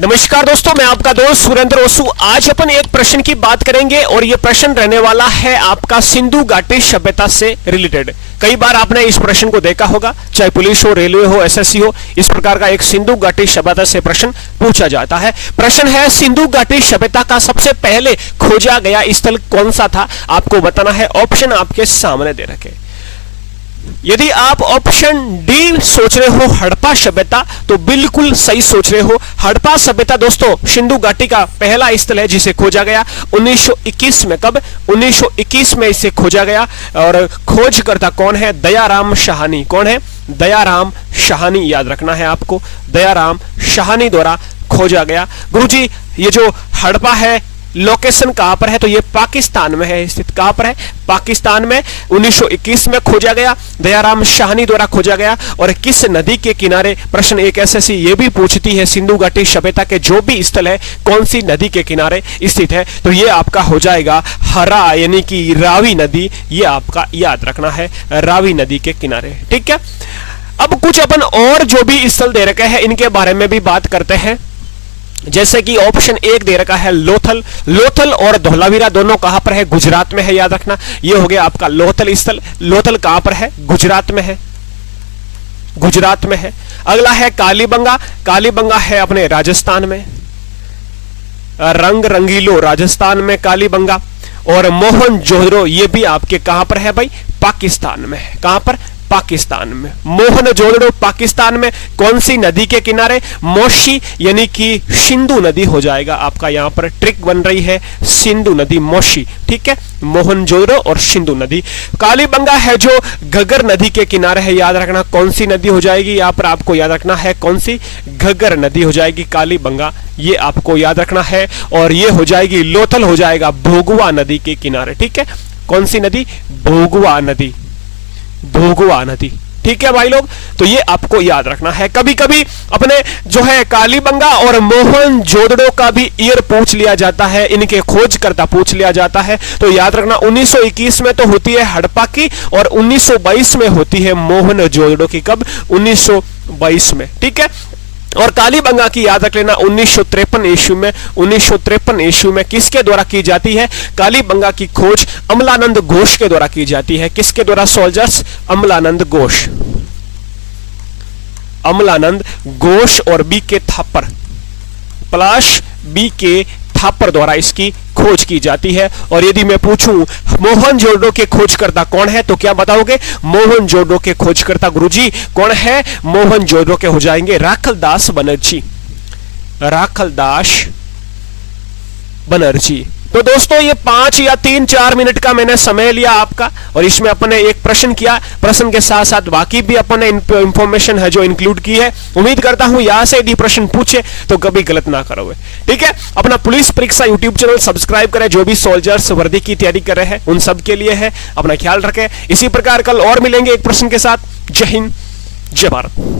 नमस्कार दोस्तों, मैं आपका दोस्त सुरेंद्र ओसू। आज अपन एक प्रश्न की बात करेंगे और ये प्रश्न रहने वाला है आपका सिंधु घाटी सभ्यता से रिलेटेड। कई बार आपने इस प्रश्न को देखा होगा, चाहे पुलिस हो, रेलवे हो, एसएससी हो, इस प्रकार का एक सिंधु घाटी सभ्यता से प्रश्न पूछा जाता है। प्रश्न है, सिंधु घाटी सभ्यता का सबसे पहले खोजा गया स्थल कौन सा था? आपको बताना है। ऑप्शन आपके सामने दे रखे। यदि आप ऑप्शन डी सोच रहे हो हड़प्पा सभ्यता, तो बिल्कुल सही सोच रहे हो। हड़प्पा सभ्यता दोस्तों सिंधु घाटी का पहला स्थल है जिसे खोजा गया 1921 में। कब? 1921 में इसे खोजा गया। और खोजकर्ता कौन है? दयाराम साहनी। कौन है? दयाराम साहनी। याद रखना है आपको, दयाराम साहनी द्वारा खोजा गया। गुरुजी, ये जो हड़प्पा है लोकेशन कहां पर है? तो ये पाकिस्तान में है स्थित। कहां पर है? पाकिस्तान में। 1921 में खोजा गया, दयाराम साहनी द्वारा खोजा गया। और किस नदी के किनारे? प्रश्न एक एसएससी ये भी पूछती है, सिंधु घाटी सभ्यता के जो भी स्थल है कौन सी नदी के किनारे स्थित है? तो ये आपका हो जाएगा हरा, यानी कि रावी नदी। ये आपका याद रखना है, रावी नदी के किनारे। ठीक है, अब कुछ अपन और जो भी स्थल दे रखे हैं इनके बारे में भी बात करते हैं। जैसे कि ऑप्शन एक दे रखा है लोथल। लोथल और धोलावीरा दोनों कहां पर है? गुजरात में है। याद रखना, ये हो गया आपका लोथल स्थल। लोथल कहां पर है? गुजरात में है। गुजरात में है। अगला है कालीबंगा। कालीबंगा है अपने राजस्थान में। रंग रंगीलो राजस्थान में कालीबंगा। और मोहनजोदड़ो ये भी आपके कहां पर है भाई? पाकिस्तान में है। कहां पर? पाकिस्तान में। मोहनजोदड़ो पाकिस्तान में। कौन सी नदी के किनारे? मोशी, यानी कि सिंधु नदी हो जाएगा आपका। यहां पर ट्रिक बन रही है, सिंधु नदी, मोशी। ठीक है, मोहनजोदड़ो और सिंधु नदी। कालीबंगा है जो घग्गर नदी के किनारे है। याद रखना कौन सी नदी हो जाएगी? यहां पर आपको याद रखना है कौन सी? घग्गर नदी हो जाएगी कालीबंगा, ये आपको याद रखना है। और ये हो जाएगी लोथल, हो जाएगा भोगवा नदी के किनारे। ठीक है, कौन सी नदी? भोगवा नदी, भोगवा नदी। ठीक है भाई लोग, तो ये आपको याद रखना है। कभी कभी अपने जो है कालीबंगा और मोहनजोदड़ो का भी ईयर पूछ लिया जाता है, इनके खोजकर्ता पूछ लिया जाता है। तो याद रखना 1921 में तो होती है हड़प्पा की और 1922 में होती है मोहनजोदड़ो की। कब? 1922 में। ठीक है, और कालीबंगा की याद रख लेना 1953 ईस्वी में। 1953 ईस्वी में किसके द्वारा की जाती है? कालीबंगा की खोज अमलानंद घोष के द्वारा की जाती है। किसके द्वारा? सोल्जर्स अमलानंद घोष, अमलानंद घोष और बी के थापर, प्लस बी के थापर द्वारा इसकी खोज की जाती है। और यदि मैं पूछूं मोहनजोदड़ो के खोजकर्ता कौन है, तो क्या बताओगे? मोहनजोदड़ो के खोजकर्ता गुरुजी कौन है? मोहनजोदड़ो के हो जाएंगे राखलदास बनर्जी, राखलदास बनर्जी। तो दोस्तों ये 5 या 3-4 मिनट का मैंने समय लिया आपका, और इसमें अपने एक प्रश्न किया। प्रश्न के साथ साथ बाकी भी अपने इंफॉर्मेशन है जो इंक्लूड की है। उम्मीद करता हूं यहां से यदि प्रश्न पूछे तो कभी गलत ना करोगे। ठीक है, अपना पुलिस परीक्षा यूट्यूब चैनल सब्सक्राइब करें। जो भी सोल्जर्स वर्दी की तैयारी कर रहे हैं उन सब के लिए है। अपना ख्याल रखें। इसी प्रकार कल और मिलेंगे एक प्रश्न के साथ। जय हिंद, जय भारत।